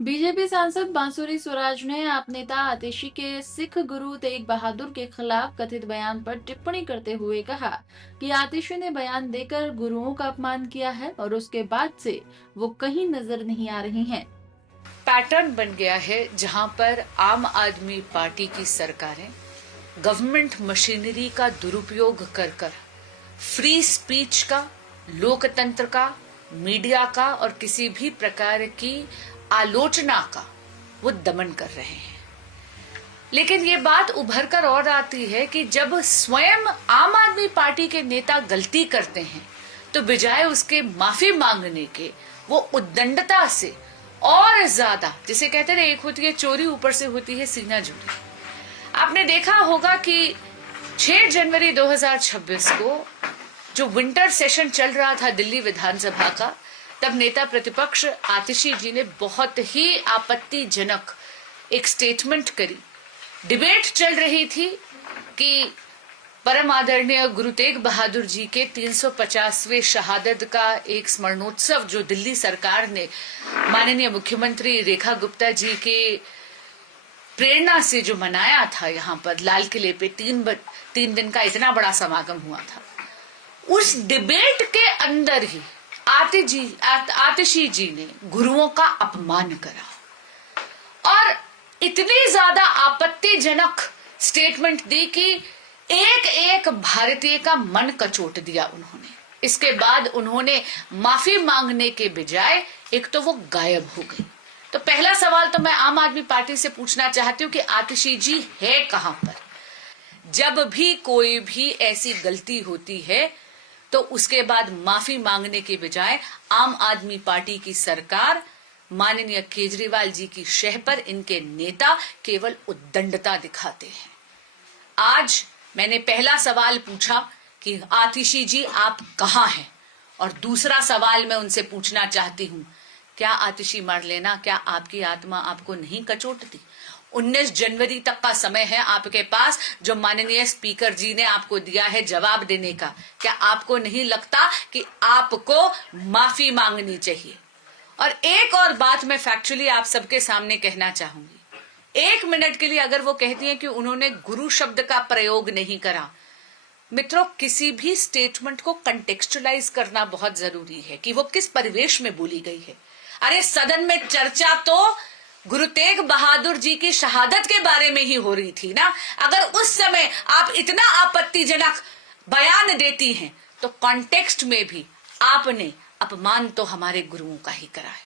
BJP सांसद बांसुरी सुराज ने आप नेता आतिशी के सिख गुरु तेग बहादुर के खिलाफ कथित बयान पर टिप्पणी करते हुए कहा कि आतिशी ने बयान देकर गुरुओं का अपमान किया है और उसके बाद से वो कहीं नजर नहीं आ रही हैं। पैटर्न बन गया है जहां पर आम आदमी पार्टी की सरकारें गवर्नमेंट मशीनरी का दुरुपयोग कर कर फ्री स्पीच का, लोकतंत्र का, मीडिया का और किसी भी प्रकार की आलोचना का वो दमन कर रहे हैं। लेकिन ये बात उभर कर और आती है कि जब स्वयं आम आदमी पार्टी के नेता गलती करते हैं तो बजाय उसके माफी मांगने के वो उद्दंडता से और ज्यादा, जिसे कहते हैं एक होती है चोरी, ऊपर से होती है सीना जोरी। आपने देखा होगा कि 6 जनवरी 2026 को जो विंटर सेशन चल रहा था दिल्ली विधानसभा का, तब नेता प्रतिपक्ष आतिशी जी ने बहुत ही आपत्तिजनक एक स्टेटमेंट करी। डिबेट चल रही थी कि परम आदरणीय गुरु तेग बहादुर जी के 350वें शहादत का एक स्मरणोत्सव जो दिल्ली सरकार ने माननीय मुख्यमंत्री रेखा गुप्ता जी के प्रेरणा से जो मनाया था, यहाँ पर लाल किले पे 3 दिन का इतना बड़ा समागम हुआ था, उस डिबेट के अंदर ही आतिशी जी ने गुरुओं का अपमान करा और इतनी ज्यादा आपत्तिजनक स्टेटमेंट दी कि एक एक भारतीय का मन कचोट दिया उन्होंने। इसके बाद उन्होंने माफी मांगने के बजाय एक तो वो गायब हो गई। तो पहला सवाल तो मैं आम आदमी पार्टी से पूछना चाहती हूँ कि आतिशी जी है कहां पर? जब भी कोई भी ऐसी गलती होती है तो उसके बाद माफी मांगने के बजाय आम आदमी पार्टी की सरकार, माननीय केजरीवाल जी की शह पर इनके नेता केवल उद्दंडता दिखाते हैं। आज मैंने पहला सवाल पूछा कि आतिशी जी आप कहां हैं, और दूसरा सवाल मैं उनसे पूछना चाहती हूं, क्या आतिशी मर लेना, क्या आपकी आत्मा आपको नहीं कचोटती? 19 जनवरी तक का समय है आपके पास, जो माननीय स्पीकर जी ने आपको दिया है जवाब देने का। क्या आपको नहीं लगता कि आपको माफी मांगनी चाहिए? और एक और बात मैं फैक्चुअली आप सबके सामने कहना चाहूंगी। 1 मिनट के लिए अगर वो कहती हैं कि उन्होंने गुरु शब्द का प्रयोग नहीं करा, मित्रों, किसी भी स्टेटमेंट को कंटेक्चुअलाइज करना बहुत जरूरी है कि वो किस परिवेश में बोली गई है। अरे सदन में चर्चा तो गुरु तेग बहादुर जी की शहादत के बारे में ही हो रही थी ना। अगर उस समय आप इतना आपत्तिजनक बयान देती हैं तो कॉन्टेक्स्ट में भी आपने अपमान तो हमारे गुरुओं का ही करा है।